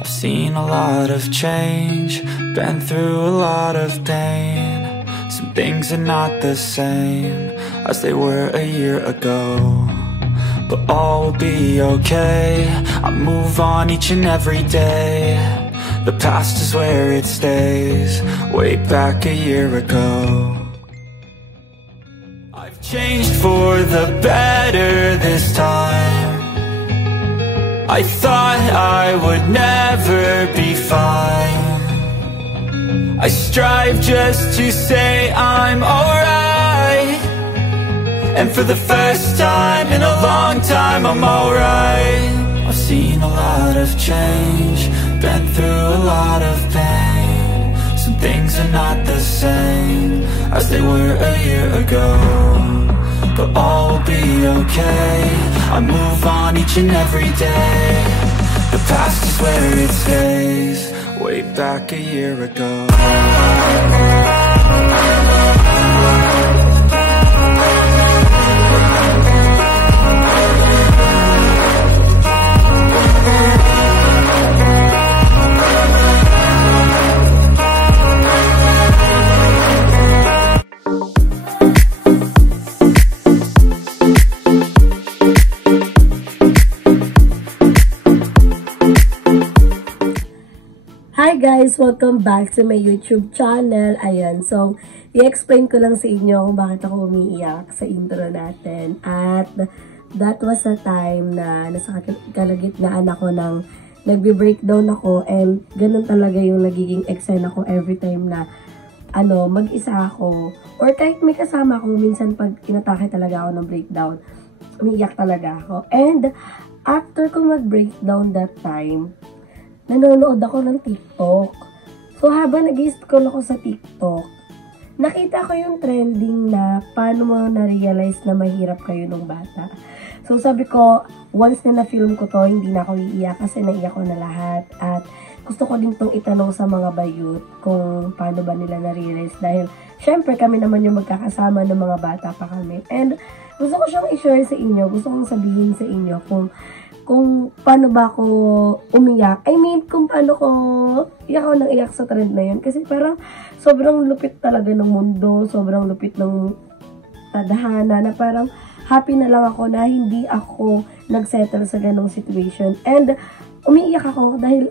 I've seen a lot of change, been through a lot of pain. Some things are not the same as they were a year ago, but all will be okay. I move on each and every day. The past is where it stays, way back a year ago. I've changed for the better this time. I thought I would never be fine. I strive just to say I'm alright, and for the first time in a long time I'm alright. I've seen a lot of change, been through a lot of pain. Some things are not the same as they were a year ago, but all will be okay. I move on each and every day. The past is where it stays, way back a year ago. Hi guys! Welcome back to my YouTube channel. Ayan, so i-explain ko lang sa inyo kung bakit ako umiiyak sa intro natin. At that was a time na nasa kalagitnaan ako ng nagbe-breakdown ako, and ganun talaga yung nagiging eksena ko every time na mag-isa ako or kahit may kasama ako. Minsan pag inatake talaga ako ng breakdown, umiiyak talaga ako. And after ko mag-breakdown that time, nanonood ako ng TikTok. So, habang nag-scroll ako sa TikTok, nakita ko yung trending na paano mo na-realize na mahirap kayo nung bata. So, sabi ko, once na na-film ko to, hindi na ako iiyak kasi naiyak ko na lahat. At gusto ko din tong itanong sa mga bayut kung paano ba nila na-realize. Dahil, syempre, kami naman yung magkakasama ng mga bata pa kami. And, gusto ko siyang i-share sa inyo. Gusto kong sabihin sa inyo kung paano ba ako umiyak. I mean, kung paano ko iyak ako nang iyak sa trend na yun. Kasi parang sobrang lupit talaga ng mundo, sobrang lupit ng tadhana, na parang happy na lang ako na hindi ako nagsettle sa ganong situation. And umiiyak ako dahil,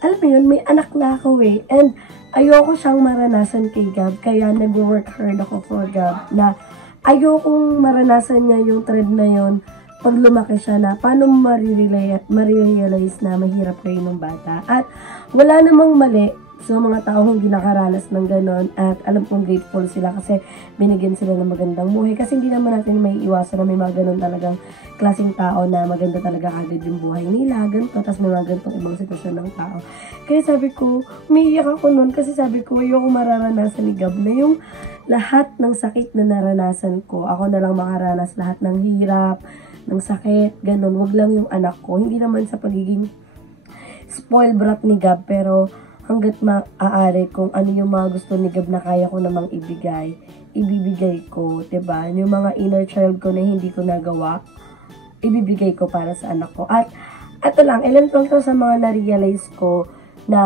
alam mo yun, may anak na ako eh. And ayoko siyang maranasan kay Gab, kaya nag-work hard ako for Gab, na ayokong maranasan niya yung trend na yun pag lumaki siya, na paano marirealize na mahirap kayo ng bata. At wala namang mali sa mga taong hindi nakaranas ng ganon, at alam kong grateful sila kasi binigyan sila ng magandang buhay. Kasi hindi naman natin may iwasan na may mga ganon talagang klaseng tao na maganda talaga agad yung buhay nila, ganito, tapos may mga ganitong ibang sitwasyon ng tao. Kaya sabi ko, umiiyak ako nun kasi sabi ko, ayoko mararanasan ni Gab na yung lahat ng sakit na naranasan ko. Ako na lang makaranas lahat ng hirap, ng sakit, ganun. Wag lang yung anak ko. Hindi naman sa pagiging spoiled brat ni Gab, pero hanggat maaari kung ano yung mga gusto ni Gab na kaya ko namang ibibigay ko, diba? Yung mga inner child ko na hindi ko nagawa, ibibigay ko para sa anak ko. At ito lang, ilan lang to sa mga na-realize ko na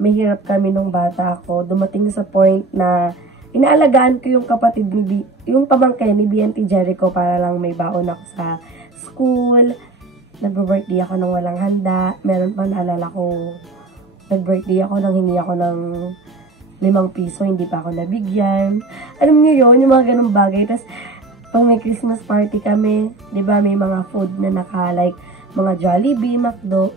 mahirap kami nung bata ako. Dumating sa point na inaalagaan ko yung kapatid ni yung pamangkin ni BNT Jericho para lang may baon ako sa school. Nag-birthday ako nang walang handa. Meron pa naalala ko, nag-birthday ako nang hingi ako ng 5 piso, hindi pa ako nabigyan. Alam niyo yun, yung mga ganung bagay. Tapos, pag may Christmas party kami, di ba may mga food na like mga Jollibee, McDo,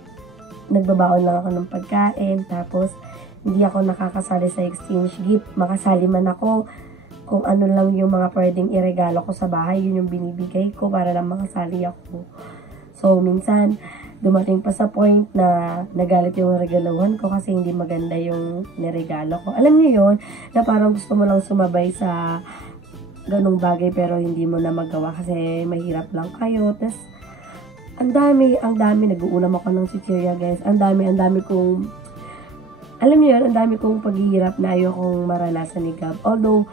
nagbabaon lang ako ng pagkain. Tapos, hindi ako nakakasali sa exchange gift. Makasali man ako kung ano lang yung mga pwedeng iregalo ko sa bahay, yun yung binibigay ko para lang makasali ako. So, minsan, dumating pa sa point na nagalit yung regaluhan ko kasi hindi maganda yung niregalo ko. Alam niyo yun, na parang gusto mo lang sumabay sa ganung bagay pero hindi mo na magawa kasi mahirap lang kayo. Tapos, ang dami, nag-uulam ako ng chichirya, guys. Ang dami kong, alam niyo yun, ang dami kong paghihirap na ayokong maranasan ni Gab. Although,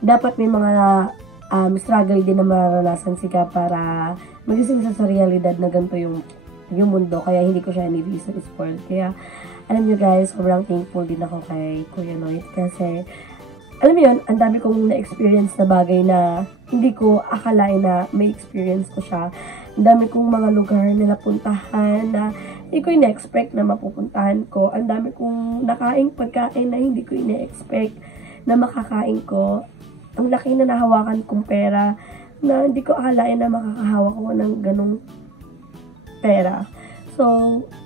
dapat may mga struggle din na maranasan si Gab para magising sa realidad na ganito yung yung mundo, kaya hindi ko siya spoil. Kaya, alam nyo guys, sobrang thankful din ako kay Kuya Lloyd kasi, alam mo yun, ang dami kong na-experience na bagay na hindi ko akalain na may experience ko siya. Ang dami kong mga lugar na napuntahan na hindi ko ina-expect na mapupuntahan ko. Ang dami kong nakaing pagkain na hindi ko ina-expect na makakain ko. Ang laki na nahawakan kong pera na hindi ko akalain na makakahawak ko ng ganong pera. So,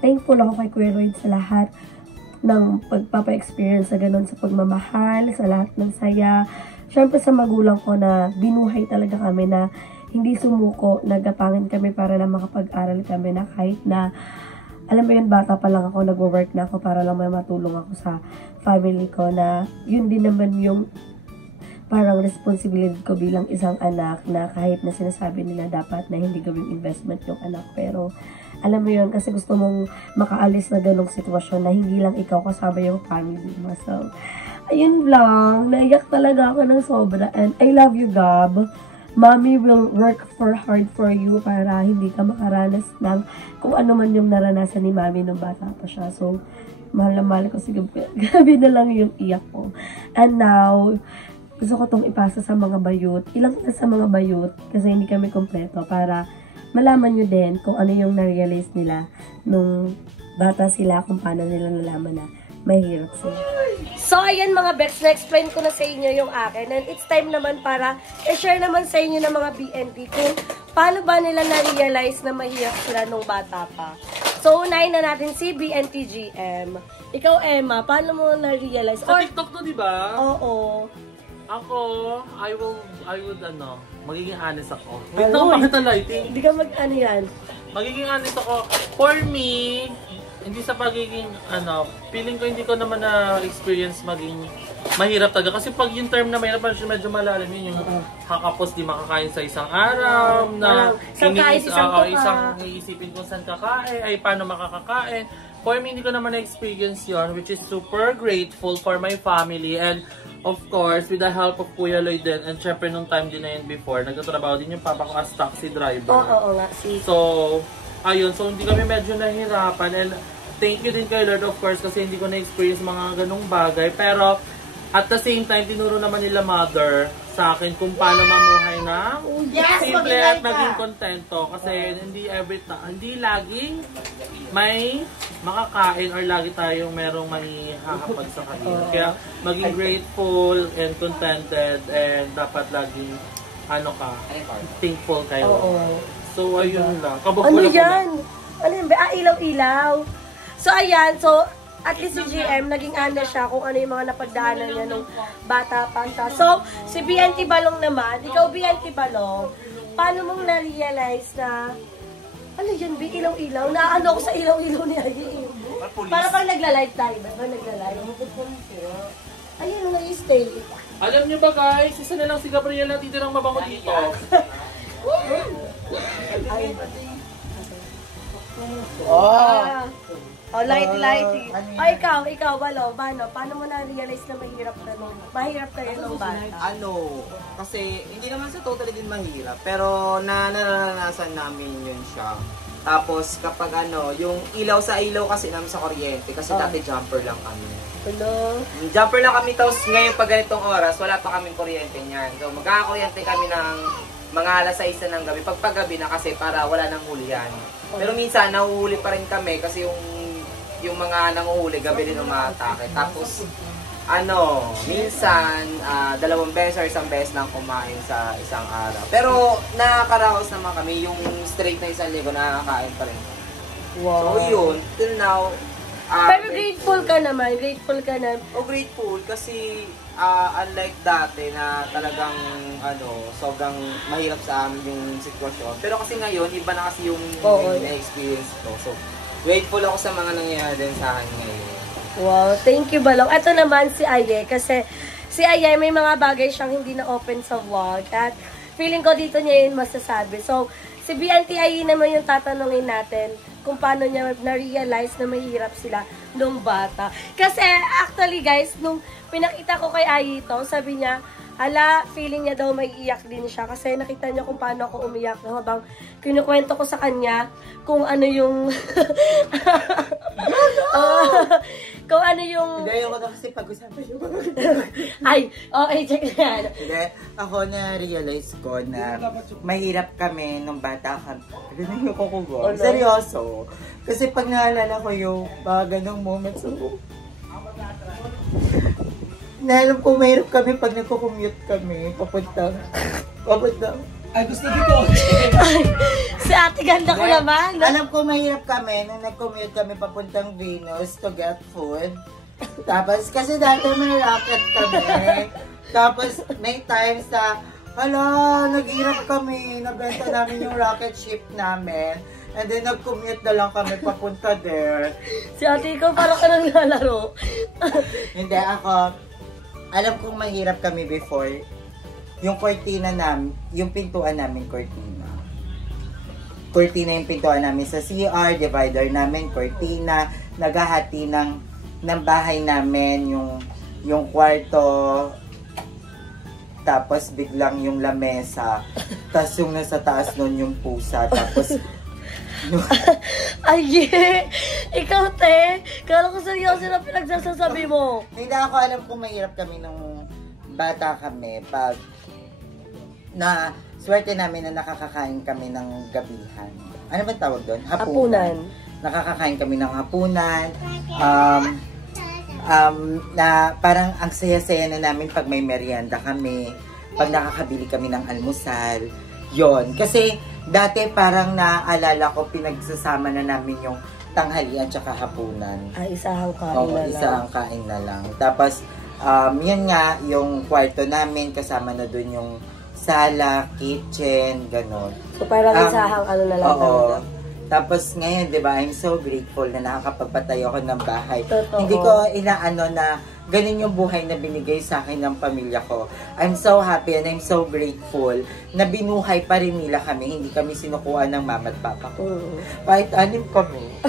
thankful ako kay Kuya Lloyd sa lahat ng pagpapa-experience sa ganun, sa pagmamahal, sa lahat ng saya. Siyempre sa magulang ko na binuhay talaga kami na hindi sumuko, nagapangin kami para na makapag-aral kami na kahit na, alam mo yun, bata pa lang ako, nag-work na ako para lang may matulong ako sa family ko na yun din naman yung parang responsibility ko bilang isang anak na kahit na sinasabi nila dapat na hindi gawing investment yung anak, pero alam mo yun, kasi gusto mong makaalis na ganong sitwasyon na hindi lang ikaw kasama yung family mo. So, ayun lang, naiyak talaga ako ng sobra, and I love you, Gab. Mommy will work hard for you para hindi ka makaranas ng kung ano man yung naranasan ni Mommy nung bata pa siya. So, mahal na mahal ko si Gab. Grabe na lang yung iyak ko. And now, gusto ko tong ipasa sa mga bayot. Ilang na sa mga bayot kasi hindi kami kompleto para malaman nyo din kung ano yung na-realize nila nung bata sila, kung paano nila nalaman na mahirap sila. So, ayan mga Bex, na-explain ko na sa inyo yung akin. And it's time naman para i-share naman sa inyo ng mga BNT kung paano ba nila na-realize na mahirap sila nung bata pa. So, unahin na natin si BNTGM. Ikaw, Emma, paano mo na-realize? Sa TikTok to, di ba? Oo. Ako, I would, magiging honest ako. Wait lang, bakit ang lighting? Hindi ka mag-ano yan. Magiging honest ako. For me, hindi sa pagiging, feeling ko hindi ko naman na-experience maging mahirap talaga. Kasi pag yung term na mahirap, medyo malalim yun. Yung kakapos di makakain sa isang araw, na isang iisipin kung saan kakain, ay paano makakakain. For me, hindi ko naman na-experience yun, which is super grateful for my family. And of course, with the help of Kuya Lloyd din, and syempre nung time din na yun before, nagtatrabaho din yung papa ko as taxi driver. Oo nga, si. So, ayun, so hindi kami medyo nahihirapan, and thank you din kay Lord of course kasi hindi ko na-experience mga ganong bagay, pero at the same time, tinuro naman nila mother sa akin kung paano mamuhay na simple at maging kontento kasi hindi laging may makakain or lagi tayong merong mahihakapag sa kanila. Kaya maging grateful and contented and dapat laging thankful kayo. So ayun lang. Ano yan? Ano yan? Ilaw-ilaw. So ayan, so at least si GM, naging ano siya kung ano yung mga napagdaanan niya nung bata pa siya. So, si BNT Balong naman, ikaw BNT Balong, paano mong na-realize na, ano yun, ilaw-ilaw? Naano ako sa ilaw-ilaw ni Ayi. Para pag nagla-live tayo, ba? Nagla-live. Ayun, nag-stay. Alam niyo ba guys, isa na lang si Gabriel na titirang mabango dito. Lighty. Ikaw, Balo, paano mo na-realize na mahirap kayo nung bata? Kasi hindi naman sa totally din mahirap, pero nararanasan namin yun siya. Tapos kapag yung ilaw sa ilaw kasi namin sa kuryente, kasi dati jumper lang kami. Jumper lang kami, tapos ngayon pag ganitong oras, wala pa kaming kuryente niyan. So magkakakuryente kami ng mga alas 6 na ng gabi, pagpagabi na kasi para wala nang hulihan. Pero minsan, nahuhuli pa rin kami kasi yung mga nanguhuli, gabi din umatake. Tapos, minsan, 2 beses or 1 beses lang kumain sa isang araw. Pero, nakakaraos naman kami, yung straight na 1 linggo, nakakain pa rin. Wow. So, yun, till now. Pero grateful ka naman, Grateful kasi, unlike dati na talagang, sobrang mahirap sa amin yung sitwasyon. Pero kasi ngayon, iba na kasi yung na-experience ko. So, grateful ako sa mga nangyayari din sa akin ngayon. Wow, thank you Balong. Ito naman si Aye, kasi si Aye may mga bagay siyang hindi na open sa vlog at feeling ko dito niya yun masasabi. So, si BNT Aye naman yung tatanungin natin kung paano niya na-realize na mahirap sila nung bata. Kasi actually guys, nung pinakita ko kay Aye ito, sabi niya, feeling niya daw may iyak din siya kasi nakita niya kung paano ako umiyak habang kinukwento ko sa kanya kung ano yung kung ano yung Hindi, ayoko na kasi pag-usapan yung ay, okay, check na yan. Hindi, ako na-realize ko na mahirap kami nung bata kami. Ganun yung kukubo. Oh, no? Seryoso. Kasi pag naalala ko yung mga ganong moments ako, naalam ko mahirap kami pag nagko-commute kami, papuntang. Ay, gusto dito. Si ate ganda ko naman. Alam ko mahirap kami nung nag-commute kami papuntang Venus to get food. Tapos, kasi dati may rocket kami. Tapos, may times na, nag-hirap kami. Nabenta namin yung rocket ship namin. And then, nag-commute na lang kami papunta there. Si ate ikaw parang ka nang lalaro. Hindi, ako, alam kong mahirap kami before. Yung cortina namin, yung pintuan namin cortina. Cortina yung pintuan namin sa CR, divider namin, cortina, naghahati ng bahay namin, yung kwarto, tapos biglang yung lamesa, tapos yung nasa taas nun yung pusa, tapos Ay, ikaw te, kala ko seryoso na pinagsasasabi mo. Hindi ako alam kung mahirap kami nung bata kami pag na swerte namin na nakakakain kami ng gabihan. Ano ba tawag doon? Hapunan. Nakakakain kami ng hapunan. Na parang ang saya-saya na namin pag may merienda kami, pag nakakabili kami ng almusal. Yon. Kasi dati parang naaalala ko pinagsasama na namin yung tanghalian tsaka hapunan. Ay, isahang kain Oo, na lang. isang kain na lang. Tapos, yun nga, yung kwarto namin, kasama na dun yung sala, kitchen, gano'n. So, parang isahang ano na lang. Oo. Tapos ngayon, di ba, I'm so grateful na nakakapagpatayo ako ng bahay. Totoo. Hindi ko inaano na ganun yung buhay na binigay sa akin ng pamilya ko. I'm so happy and I'm so grateful na binuhay pa rin nila kami. Hindi kami sinukuha ng mama at papa ko. Kahit anim kami.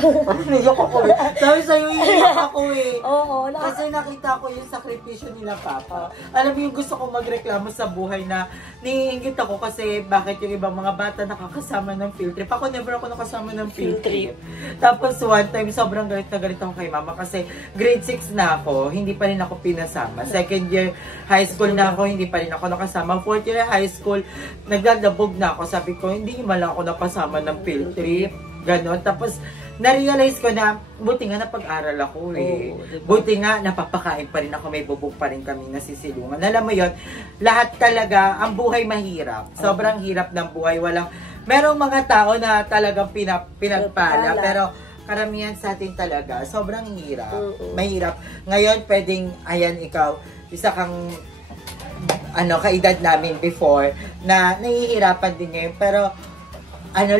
Iyak ako eh. Sabi sa'yo, iyak ako eh. Oo. Kasi nakita ko yung sakripisyo nila papa. Alam mo yung gusto ko magreklamo sa buhay na naiingit ako kasi bakit yung ibang mga bata nakakasama ng field trip. Ako never ako nakasama ng field trip. Tapos one time, sobrang galit na galit ako kay mama kasi grade 6 na ako, hindi pa rin ako pinasama. Second year high school na ako, hindi pa rin ako nakasama. Fourth year high school, nagdadabog na ako. Sabi ko, hindi man lang ako napasama ng field trip. Ganon. Tapos, na-realize ko na, buti nga napag-aral ako eh. Oh, diba? Buti nga, napapakain pa rin ako, may bubog pa rin kami nasisilungan. Alam mo yon, lahat talaga, ang buhay mahirap. Sobrang hirap ng buhay. Merong mga tao na talagang pinagpala, pero karamihan sa atin talaga, sobrang hirap. Mahirap. Ngayon, pwedeng, ayan, ikaw, isa kang, kaedad namin before, na nahihirapan din ngayon, pero,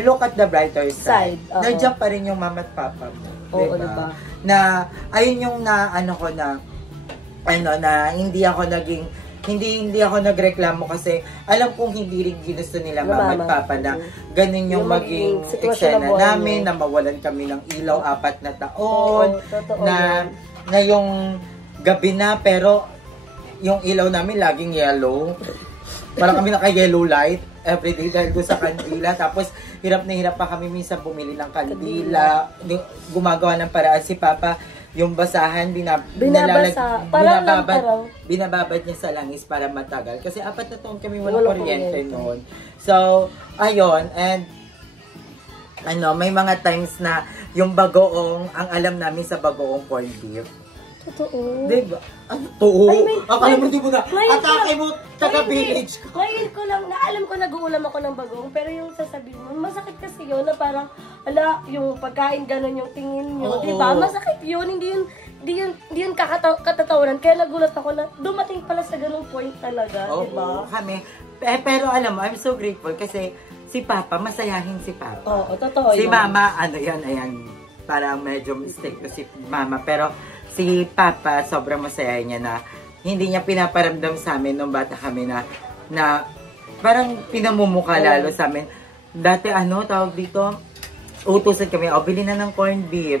look at the brighter side. Nandiyan pa rin yung mama at papa mo. Oo, diba? Na, ayun yung na hindi ako nagreklamo kasi alam kong hindi rin ginusto nila mama at papa na ganun yung maging eksena namin, na mawalan kami ng ilaw 4 na taon, na yung gabi na pero yung ilaw namin laging yellow. Parang kami naka-yellow light everyday dahil doon sa kandila. Tapos, hirap na hirap pa kami minsan bumili ng kandila. Gumagawa ng paraan si Papa. Yung basahan, binababad niya sa langis para matagal. Kasi 4 na taon kami walang kuryente noon. So, ayun. And, may mga times na yung bagoong, ang alam namin sa bagoong corned beef. Totoo. Diba? Ano to? Akala mo di mo na. Atake mo, taga-village ko. Ngayon ko lang, alam ko nag-uulam ako ng bagong, pero yung sasabihin mo, masakit kasi yun na parang, yung pagkain gano'n yung tingin nyo, diba? Masakit yun, hindi yun katatawanan. Kaya nagulat ako na dumating pala sa ganung point talaga, diba? Kami. Pero alam mo, I'm so grateful kasi si Papa, masayahin si Papa. Oo, totoo Si yun. Mama, ayan, parang medyo mistake to si Mama, pero si Papa, sobrang masaya niya na hindi niya pinaparamdam sa amin nung bata kami na parang pinamumuka lalo sa amin. Dati tawag dito, utusan kami, bili na ng corned beef.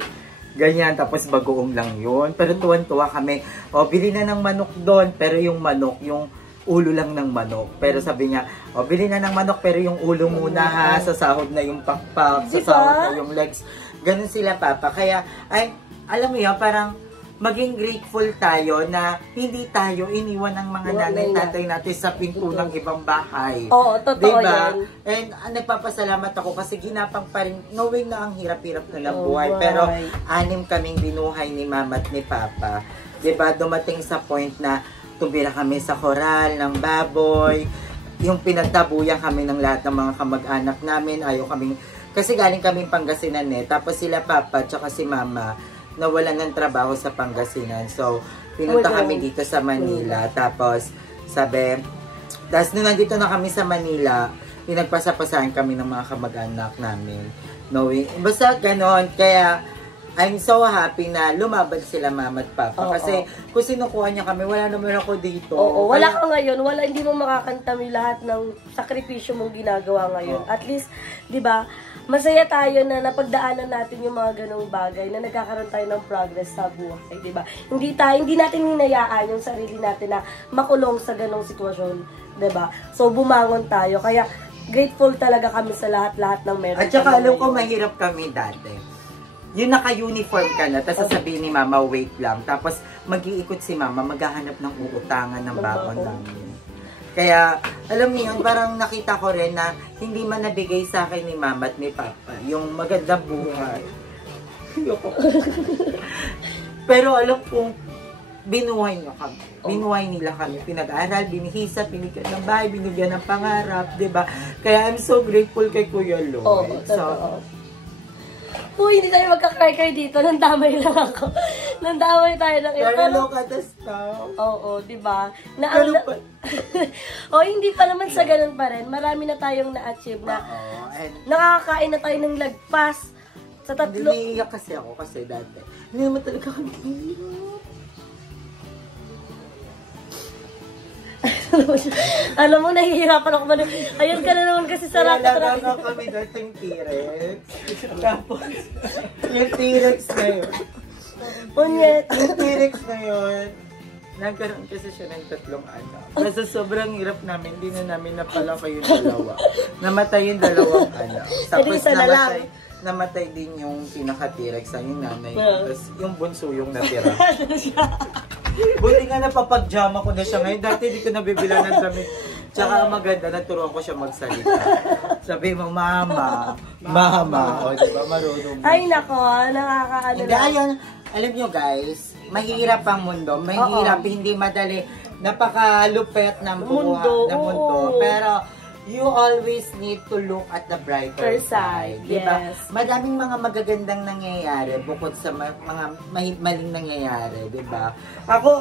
Ganyan, tapos bagoong lang yun. Pero tuwan-tuwa kami, bili na ng manok doon. Pero yung manok, yung ulo lang ng manok. Pero sabi niya, bili na ng manok pero yung ulo muna ha, sa sahod na yung pakpak, sa sahod na yung legs. Ganun sila, Papa. Kaya, ay, alam mo yun, parang maging grateful tayo na hindi tayo iniwan ng mga nanay tatay natin sa pinto ng ibang bahay. Oo, totoo yan. And nagpapasalamat ako kasi ginapang pa rin, knowing na ang hirap-hirap nilang buhay. Pero 6 kaming binuhay ni Mama at ni Papa. Diba, dumating sa point na tumira kami sa koral ng baboy, yung pinagtabuyan kami ng lahat ng mga kamag-anak namin, kasi galing kaming Pangasinan tapos sila Papa tsaka si Mama nawalan ng trabaho sa Pangasinan. So, pinunta kami dito sa Manila. Tapos, nung nandito na kami sa Manila, pinagpasapasahan kami ng mga kamag-anak namin. Basta ganon. Kaya, I'm so happy na lumaban sila Mama at Papa. Kasi, kung sinukuha niya kami, wala naman ako dito. Oo, wala ka ngayon. Hindi mo makakantami lahat ng sakripisyo mong ginagawa ngayon. At least, di ba, masaya tayo na napagdaanan natin yung mga ganong bagay na nagkakaroon tayo ng progress sa buhay, di ba? Hindi natin hinayaan yung sarili natin na makulong sa ganong sitwasyon, di ba? So, bumangon tayo. Kaya, grateful talaga kami sa lahat-lahat ng meron. At saka, alam ko, mahirap kami dati. Yung naka-uniform ka na, tapos sasabihin ni Mama, wait lang. Tapos, mag-iikot si Mama, maghahanap ng uutangan ng baon namin. Kaya, alam mo yun, parang nakita ko rin na hindi man nabigay sa akin ni Mama at ni Papa yung magandang buhay. Pero alam kong binuhay niyo kami. Binuhay nila kami. Pinag-aral, binihisap, binigyan ng bahay, binigyan ng pangarap, diba? Kaya I'm so grateful kay Kuya Lloyd. Uy, hindi tayo magkakay-kay dito. Nandamay lang ako. Nandamay tayo ng ito. Pero look at us now. Oo, diba? Hindi pa naman sa ganun pa rin. Marami na tayong na-achieve na nakakakain na tayo ng lagpas sa 3. Niniiyak kasi ako kasi dati. Hindi naman talaga kami niniiyak. Alam mo, nahihirapan ako. Ayun ka na naman kasi sa Nalaga nga kami dating T-Rex. Tapos, yung T-Rex na yun. Yung T-Rex na yun, nagkaroon kasi siya ng 3 anak. Kasi sobrang hirap namin, hindi na namin napalaki yung 2. Namatay yung 2 anak. Tapos namatay din yung pinaka-T-Rex, yung nanay. Tapos yung bunso yung natira. Buti nga napapag-jama ko na siya ngayon. Dati hindi ko nabibilan ng damit. Tsaka maganda, naturuan ko siya magsalita. Sabi mo, Mama. O, diba, marunong. Ay, nako, nakakaano Hindi, ayun, alam nyo guys, mahirap ang mundo. Mahirap, hindi madali. Napakalupet ng mundo. Pero, you always need to look at the brighter side. Diba? Yes. Madaming mga magagandang nangyayari bukod sa mga maling nangyayari. Diba?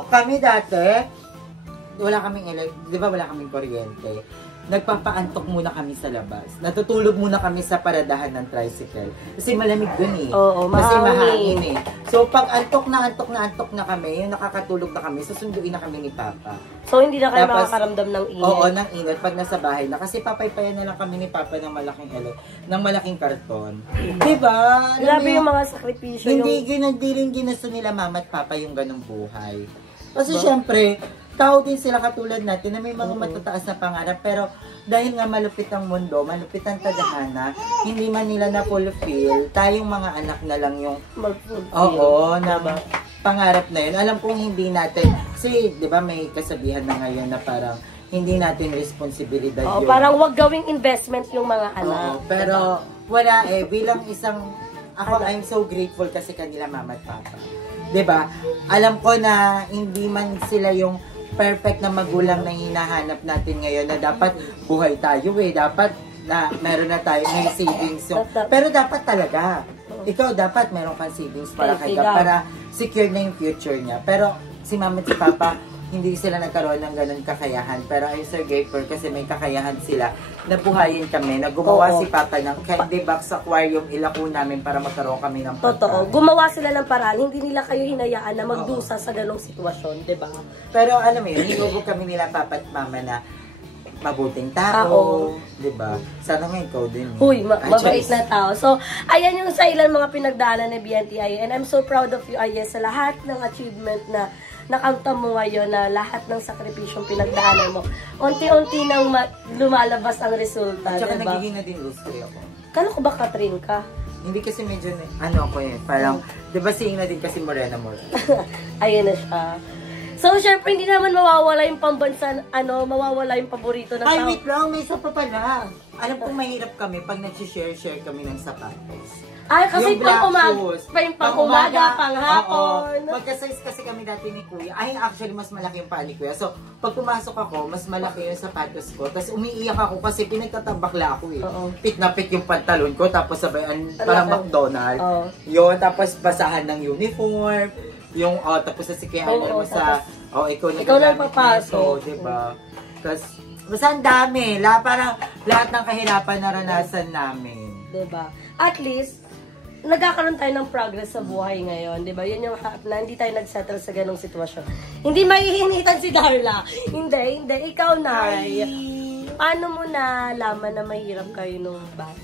Kami dati, wala kaming wala kaming kuryente. Nagpapaantok muna kami sa labas. Natutulog muna kami sa paradahan ng tricycle. Kasi malamig dun Oo, kasi mahangin So, pag antok na kami, yung nakakatulog na kami, susunduin na kami ni Papa. So, hindi na kayo makakaramdam ng init? Oo, ng init pag nasa bahay na. Kasi papaypayan na lang kami ni Papa ng malaking karton. Diba? Grabe yung mga sakripisyo. Hindi rin ginusto nila Mama at Papa yung ganong buhay. Kasi syempre, tao din sila katulad natin na may mga matataas na pangarap, pero dahil nga malupit ang mundo, malupit ang tadhana, hindi man nila na-fulfill, tayong mga anak na lang yung na pangarap na yun. Alam kong hindi natin, kasi di ba may kasabihan na ngayon na parang hindi natin responsibilidad yun. Parang wag gawing investment yung mga anak. Pero wala bilang isang, I'm so grateful kasi kanila Mama at Papa. Diba? Alam ko na hindi man sila yung perfect na magulang na hinahanap natin ngayon na dapat buhay tayo dapat na meron na tayo may savings pero dapat talaga ikaw dapat meron kang savings para secure na yung future niya. Pero si Mama at si Papa hindi sila nagkaroon ng ganun kakayahan, pero I'm so grateful kasi may kakayahan sila na buhayin kami, na gumawa si Papa ng candy box aquarium, ilako namin para magkaroon kami ng pagkain. Totoo, gumawa sila ng paraan, hindi nila kayo hinayaan na magdusa sa ganong sitwasyon, diba? Pero alam mo yun, hinubog kami nila Papa at Mama na mabuting tao, diba? Sana nga ikaw din. Uy, mabait na tao. So, ayan yung sa ilan mga pinagdaanan ni BNTI, and I'm so proud of you, Ayes, sa lahat ng achievement na nakamta mo ngayon na lahat ng sakripisyong pinagdaanan mo, unti-unti nang lumalabas ang resulta, At saka diba? nagiging na din lustre ako. Kala ko ba Katrin ka? Hindi kasi medyo, ako parang, di ba seeing na din kasi morena. Ayun na siya. So, syempre, hindi naman mawawala yung pambansa, mawawala yung paborito ng Ay, tao. wait lang, may isa pa pala. Alam kong mahirap kami pag nag-share kami ng sapatos. Ay, kasi Yung black shoes. pang umaga, pang hapon. Oo. Magka-size kasi kami dati ni Kuya. Ay, actually, mas malaki yung paa ni Kuya. So, pag pumasok ako, mas malaki yung sapatos ko. Tapos umiiyak ako kasi pinagtatabakla ako eh. Oo. Pit na pit yung pantalon ko. Tapos sabayan, parang McDonald's. Oo. Yun, tapos basahan ng uniform. Yung, tapos sa sikihan Oo, mo sa, ikaw lang papasok. So, diba? Tapos, basta ang dami. Parang lahat ng kahirapan naranasan namin. Diba? At least, nagkakaroon tayo ng progress sa buhay ngayon, 'di ba? Yun yung na hindi tayo nagsettle sa ganong sitwasyon. Hindi mahihinitan si Darla. Hindi. Ikaw, Nay. Paano mo nalaman na mahirap kayo nung bata?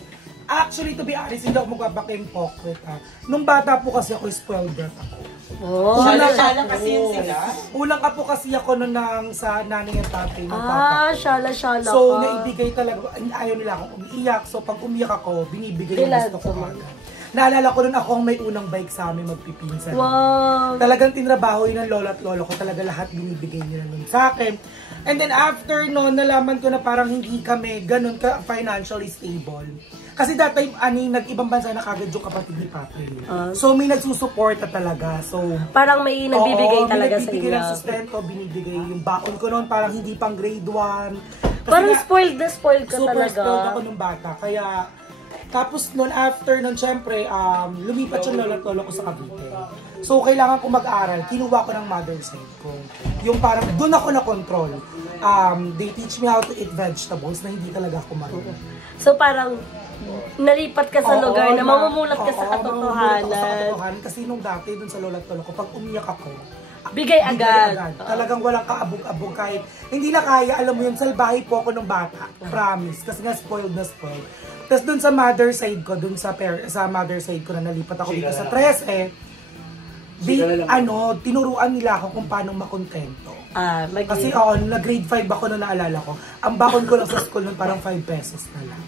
Actually, to be honest, hindi ako magpapaka-hypocrite. Nung bata po kasi ako, spoiled brat ako. Oh, Shala-shala kasi yun sila. Unang apo kasi ako noon sa nanay at tatay ng papa. shala-shala ka. So, naibigay talaga, ayaw nila akong umiiyak. So, pag umiyak ako, binibigay yung gusto ko agad. Naalala ko nun ako ang may unang bike sa amin magpipinsan. Wow. Talagang tinrabaho yun ng lola at lolo ko. Talaga lahat binibigay nila nun sa akin. And then after noon, nalaman ko na parang hindi kami ganun ka financially stable. Kasi that time, nag-ibang bansa na kagad yung kapatid ni Papa. So may nagsusuporta talaga. So Parang may nagbibigay talaga sa nagbibigay inyo. ng sustento, binibigay yung baon ko noon, parang hindi pang grade 1. Parang spoiled na spoiled ka super talaga. spoiled ako nung bata. Kaya, tapos noon after nun, syempre, lumipat yung lola at lolo ko sa Cavite. So, kailangan ko mag-aral. Kinuha ko ng mother side ko. Yung parang, doon ako na-control. They teach me how to eat vegetables na hindi talaga ako marunong. So, parang nalipat ka sa lugar na mamumulat ka sa mamumulat ako sa katotohanan. katotohanan. Kasi nung dati, doon sa lola at lolo ko, pag umiyak ako, Bigay agad. Talagang walang kaabog-abog kahit hindi na kaya, alam mo yun, salbahe po ako nung bata. Promise. Kasi nga spoiled na spoiled. Tapos dun sa mother side ko, dun sa mother side ko na nalipat ako dito sa 13, tinuruan nila ako kung paano makontento. Kasi na grade 5 ako na naalala ko. Ang bakon ko lang sa school nun parang 5 pesos na lang.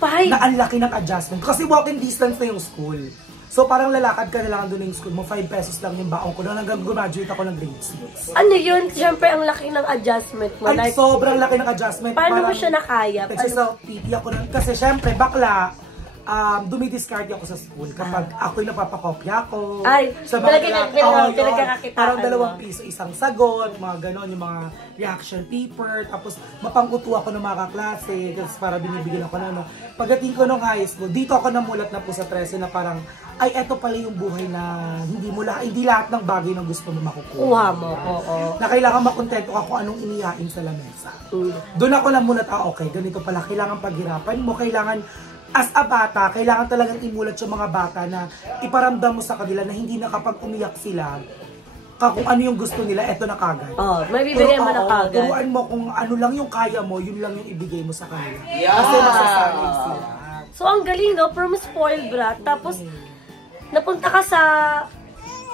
5? Na ang laki ng adjustment. Kasi walking distance na yung school. So parang lalakad ka na lang doon yung school mo, 5 pesos lang yung baon ko doon hanggang graduate ako ng grade 6. Ano yun? Siyempre, ang laki ng adjustment mo. Ay, sobrang laki ng adjustment. Paano mo Parang siya nakaya? Nagsiself-pity ako nun. Kasi syempre, bakla, dumidiscard ako sa school kapag ako'y napapakopya ko. Ay, sa mga pinagkakakitaan parang mo. 2 piso isang sagot, mga ganon, yung mga reaction paper, tapos mapangkuto ako ng mga kaklase, tapos para binibigyan ako na, Pagdating ko nung high school, dito ako namulat na po sa 13 na parang, ay, eto pala yung buhay na hindi lahat ng bagay na gusto mo makukuha. Kuha mo, oo. Na kailangan makontento ka kung anong inihain sa lamesa. Doon ako namulat, okay, ganito pala, kailangan paghirapan mo, kailangan, as a bata, kailangan talagang imulat yung mga bata na iparamdam mo sa kanila na hindi na kapag umiyak sila, kung ano yung gusto nila, eto na kagad. May bibigay mo na kagad. Turuan mo kung ano lang yung kaya mo, yun lang yung ibigay mo sa kanila. Kasi masasanay sila. So, ang galing, no? From spoiled brat, tapos, napunta ka sa,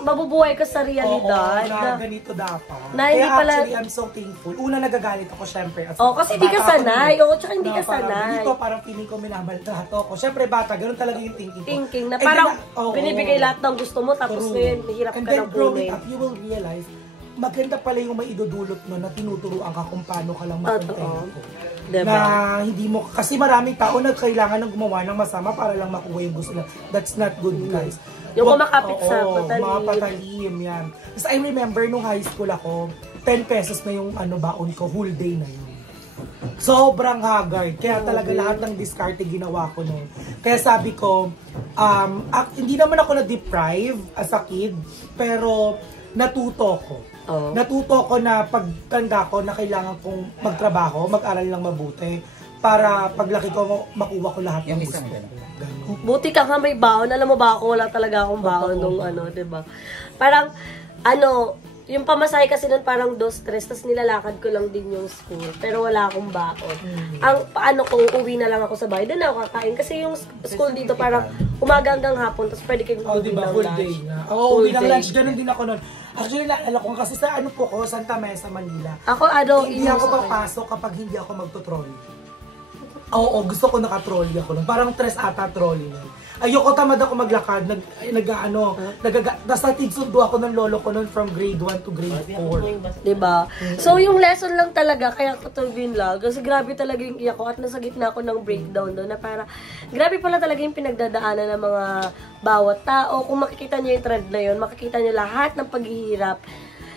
mabubuhay ka sa realidad. Na ganito dapat. Na hindi Kaya pala- actually, I'm so thankful. Una, nagagalit ako, syempre. Kasi di ka bata ako sanay. nun. Tsaka hindi ka Parang sanay. Dito, parang feeling ko minamaltrato ako. Syempre, bata, ganun talaga yung thinking ko. Thinking na And parang then, binibigay lahat ng gusto mo, tapos True. ngayon, hirap And ka then ng growing kunin. up, you will realize, maganda pala yung may idudulot no na tinuturuan ka kung paano ka lang Totoo. makontento. Diba? Na hindi mo, kasi maraming tao na kailangan ng gumawa ng masama para lang makuha yung gusto nila. That's not good, guys. Yung kumakapit sa patalim. Mga patalim, yan. Tapos I remember nung high school ako, 10 pesos na yung baon ko, whole day na yun. Sobrang haggard. Kaya talaga lahat ng discarte ginawa ko noon. Kaya sabi ko, hindi naman ako na-deprive as a kid, pero natuto ko. Natuto ko na pagtanda ko na kailangan kong magtrabaho, mag-aral lang mabuti, para paglaki ko, makuha ko lahat ng gusto ko. Ganun. Buti ka nga may baon. Alam mo ba ako, wala talaga akong baon nung diba? Parang, Yung pamasahe kasi nun parang 2-3, tapos nilalakad ko lang din yung school. Pero wala akong baon. Ang paano kung uwi na lang ako sa bahay, doon ako kakain. Kasi yung school dito parang umaga hanggang hapon, tapos pwede kayong Oh, uwi diba? ng Full lunch. day na. Oo, Full uwi ng day. lunch. Ganun din ako nun. Actually, naalala ko kasi sa ano po ko, Santa Mesa, Manila. Ako, Hindi ako papasok kapag hindi ako magto-trolley. Oo, gusto ko naka-trolley ako nun. Parang 3 ata trolley nun. Ayoko, tamad ako maglakad. Nasa tigsundo ako ng lolo ko nun from grade 1 to grade 4. Diba? So, yung lesson lang talaga, kaya ko to binlog. Kasi grabe talaga yung iyak ko at nasa gitna ako ng breakdown doon na para, grabe pala talaga yung pinagdadaanan ng mga bawat tao. Kung makikita niyo yung trend na yun, makikita niyo lahat ng paghihirap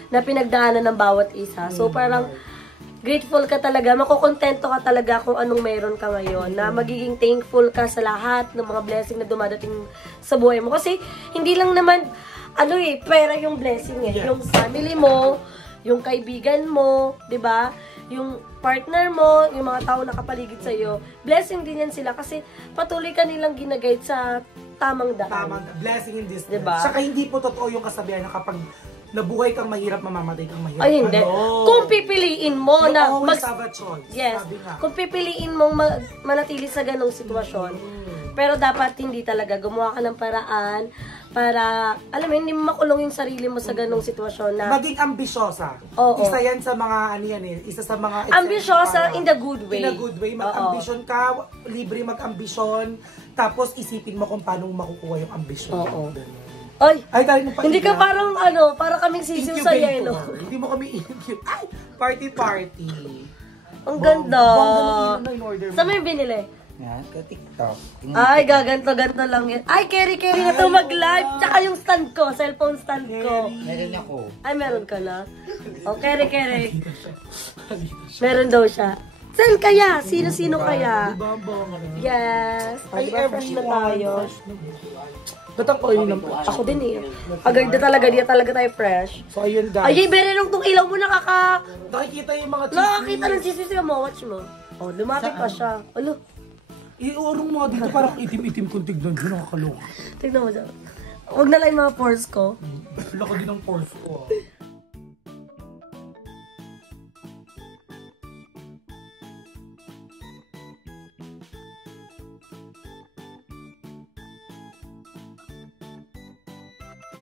na pinagdaanan ng bawat isa. So, parang, grateful ka talaga, makukontento ka talaga kung anong meron ka ngayon, na magiging thankful ka sa lahat ng mga blessing na dumadating sa buhay mo. Kasi hindi lang naman, pera yung blessing eh. Yung family mo, yung kaibigan mo, di ba? Yung partner mo, yung mga tao nakapaligid sa'yo, blessing din yan sila kasi patuloy ka nilang ginaguide sa tamang daan. Tamang blessing in this. Diba? Saka hindi po totoo yung kasabihan na kapag nabuhay kang mahirap, mamamatay kang mahirap. Ay, hindi. Ano? Kung pipiliin mo You na always have a choice. Yes. Sabi nga. Kung pipiliin mong manatili sa ganong sitwasyon, pero dapat hindi talaga gumawa ka ng paraan para, alam mo, hindi mo makulong yung sarili mo sa ganong sitwasyon na Maging ambisyosa. Oo. Isa yan sa mga, isa sa mga... ambisyosa in the good way. In a good way. Mag-ambisyon ka, libre mag-ambisyon, tapos isipin mo kung paano mo makukuha yung ambisyon. Oo. Ganun. Ay, Ay, tayo nung hindi ka parang para kaming sisiw sa yelo. Hindi mo kami incubate. Ay, party. Ang ganda. Bongga na in-order mo. Saan mo yung binili? Yan, ka TikTok. Ay, gaganto-ganto lang yan. Ay, carry na to mag-live. Tsaka yung stand ko, cellphone stand ko. Meron ako. Ay, meron ka na. O, carry. Meron daw siya. Saan kaya? Sino-sino kaya? Diba, bongga na? Yes. Ay, Ay, fresh na tayo. Ba't ang oil ng Ako din eh. Agad na talaga, di talaga tayo fresh. So, ayun guys. Ay, meron tong ilaw mo Nakikita yung mga nakakita ng chismis mo. Watch mo. Oh, lumapit pa siya. Alo, Iurong mo dito, parang itim-itim kung tignan. Yun, nakakaloka. tignan mo dyan. Huwag na lang yung mga pores ko. Laki din ang pores ko.